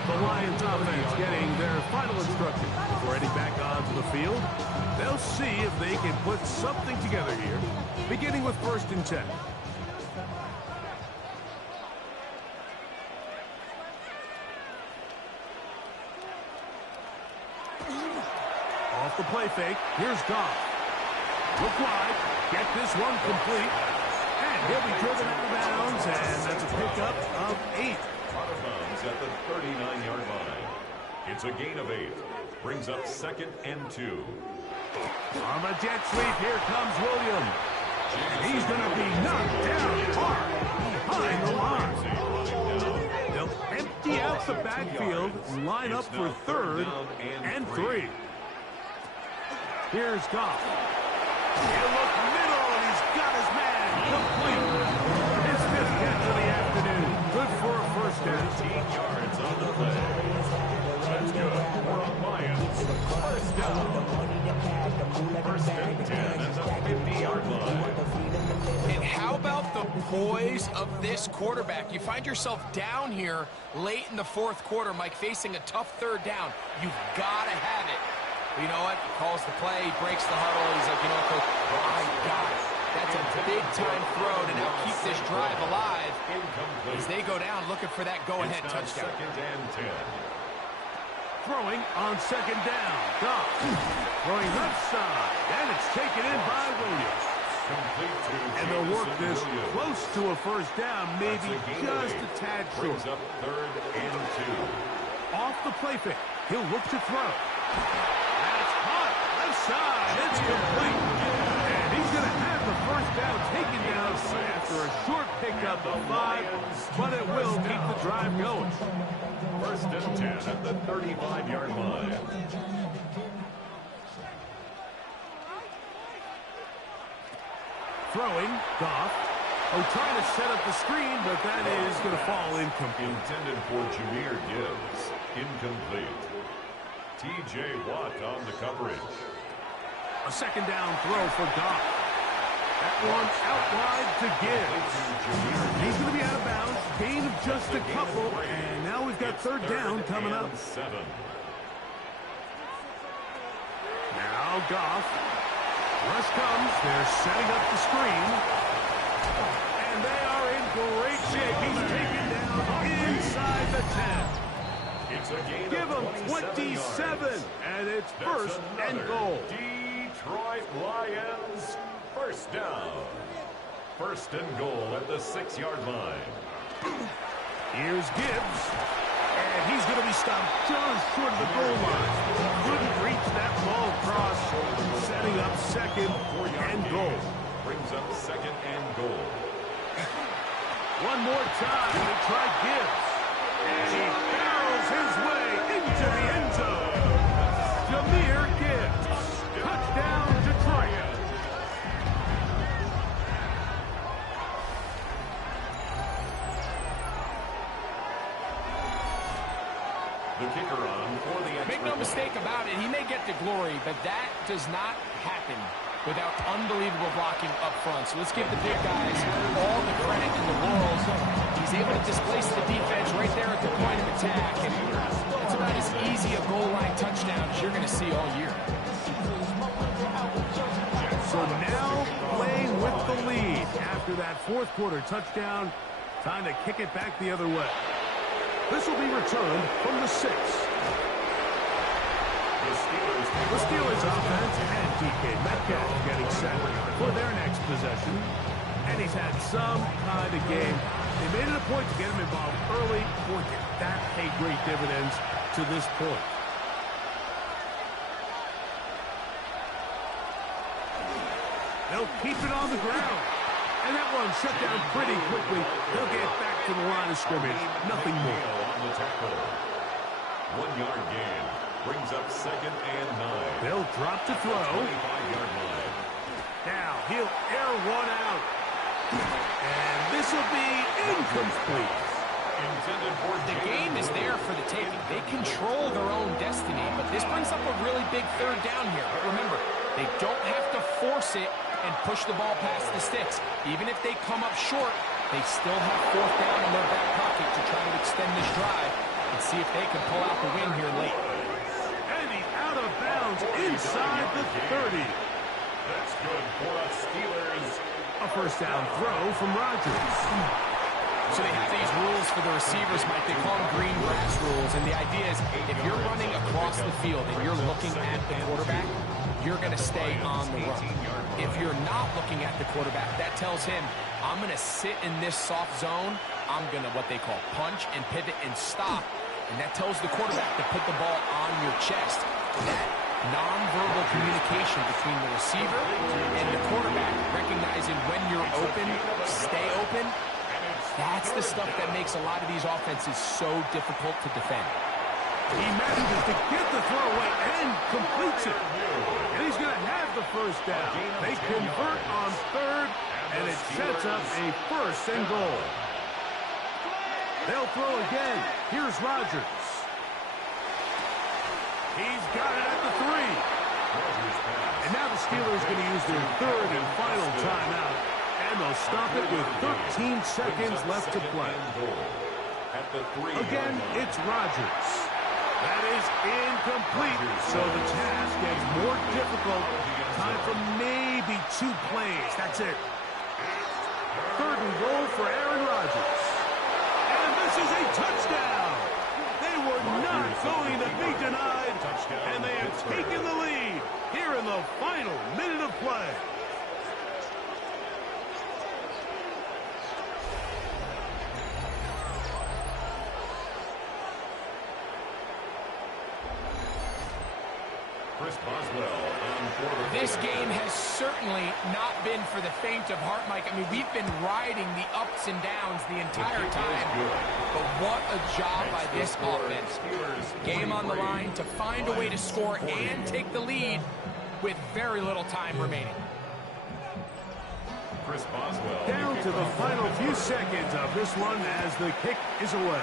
The Lions offense getting their final instructions before heading back onto the field. They'll see if they can put something together here, beginning with 1st and 10. Off the play fake, here's Goff. Look wide, get this one complete, and he'll be driven out of bounds, and that's a pickup of 8. Out of bounds at the 39-yard line. It's a gain of 8. Brings up 2nd and 2. On the jet sweep, here comes Williams. And he's going to be knocked down hard behind the line. They'll empty out the backfield and line up for 3rd and 3. Here's Goff. He'll look middle, and he's got his man complete. His 5th catch of the afternoon. Good for a 1st down. 15 yards on the play. That's good. We're on Lions. 1st down. 1st and 10 at the 50-yard line. And how about the poise of this quarterback? You find yourself down here late in the 4th quarter, Mike, facing a tough 3rd down. You've got to have it. But you know what? He calls the play, he breaks the huddle. He's like, you know what, Coach? I got it. That's a big-time throw to now keep this drive alive as they go down looking for that go-ahead touchdown. 2nd and 10. Throwing on 2nd down. Goff throwing left side, and it's taken in by Williams. Complete to And they'll work this Williams. close to a 1st down, maybe just a tad short. Brings up 3rd and 2. Off the play fake, he'll look to throw. That's caught, left side, it's complete. And he's going to have the 1st down taken down after a short pickup of 5, but it will keep the drive going. 1st and 10 at the 35-yard line. Throwing, Goff. Oh, trying to set up the screen, but that is going to fall incomplete. Intended for Jameer Gibbs. Incomplete. T.J. Watt on the coverage. A 2nd down throw for Goff. That one out wide to Gibbs. He's going to be out of bounds. Gain of just a couple, and now we've got 3rd down coming up. 7. Now Goff. Rush comes. They're setting up the screen. And they are in great shape. He's taken down inside the 10. It's a gain Give of him 27 27, yards. and it's That's 1st and another goal. Detroit Lions 1st down. 1st and goal at the 6-yard line. Here's Gibbs, and he's going to be stopped just short of the goal line. Couldn't reach that ball across, setting up 2nd and goal. Brings up 2nd and goal. One more time, they try Gibbs, and he barrels his way into the end zone. Jameer Gibbs, touchdown Detroit. The kicker on for the extra Make no point. mistake about it, he may get the glory, but that does not happen without unbelievable blocking up front. So let's give the big guys all the credit in the world. He's able to displace the defense right there at the point of attack, and it's about as easy a goal line touchdown as you're going to see all year. So now playing with the lead after that 4th quarter touchdown. Time to kick it back the other way. This will be returned from the 6. The Steelers offense and DK Metcalf getting set for their next possession. And he's had some kind of game. They made it a point to get him involved early. Boy, did that pay great dividends to this point. They'll keep it on the ground. And that one shut down pretty quickly. They'll get back to the line of scrimmage. Nothing more. On the tackle. 1-yard gain. Brings up 2nd and 9. They'll drop to throw. 25-yard line. Now he'll air one out. And this will be incomplete. Intended for The game is there for the taking. They control their own destiny, but this brings up a really big 3rd down here. But remember, they don't have to force it and push the ball past the sticks. Even if they come up short, they still have 4th down in their back pocket to try to extend this drive. and see if they can pull out the win here late. And he's out of bounds inside the 30. That's good for the Steelers. A first down throw from Rodgers. So they have these rules for the receivers, Mike. They call them green grass rules. And the idea is if you're running across the field and you're looking at the quarterback, you're going to stay on the run. If you're not looking at the quarterback, that tells him, I'm going to sit in this soft zone. I'm going to what they call punch and pivot and stop. And that tells the quarterback to put the ball on your chest. That nonverbal communication between the receiver and the quarterback, recognizing when you're open, stay open, that's the stuff that makes a lot of these offenses so difficult to defend. He manages to get the throw away and completes it. And he's going to have the first down. They convert on third, and it sets up a first and goal. They'll throw again. Here's Rodgers. He's got it at the 3. And now the Steelers are going to use their third and final timeout. And they'll stop it with 13 seconds left to play. Again, it's Rodgers. That is incomplete, so the task gets more difficult. Time for maybe 2 plays. That's it. Third and goal for Aaron Rodgers. And this is a touchdown. They were not going to be denied, and they have taken the lead here in the final minute of play. This game has certainly not been for the faint of heart, Mike. I mean, we've been riding the ups and downs the entire time. But what a job by this offense. Game on the line to find a way to score and take the lead with very little time remaining. Down to the final few seconds of this one as the kick is away.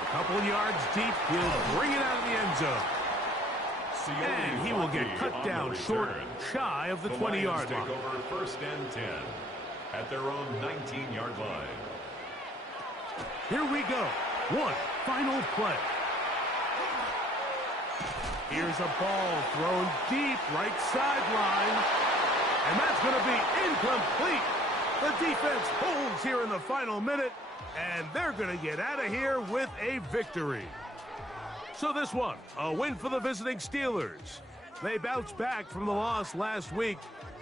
A couple of yards deep, he'll bring it out of the end zone. And he will get cut down short, shy of the 20-yard line. Take over first and 10 at their own 19-yard line. Here we go. One final play. Here's a ball thrown deep right sideline. And that's going to be incomplete. The defense holds here in the final minute. And they're going to get out of here with a victory. So this one, a win for the visiting Steelers. They bounced back from the loss last week,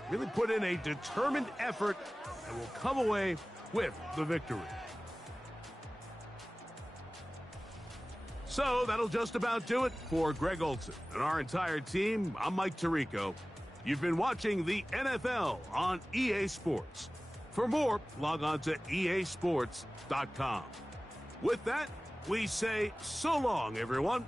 really put in a determined effort, and will come away with the victory. So that'll just about do it for Greg Olson and our entire team. I'm Mike Tirico. You've been watching the NFL on EA Sports. For more, log on to easports.com. With that, we say so long, everyone.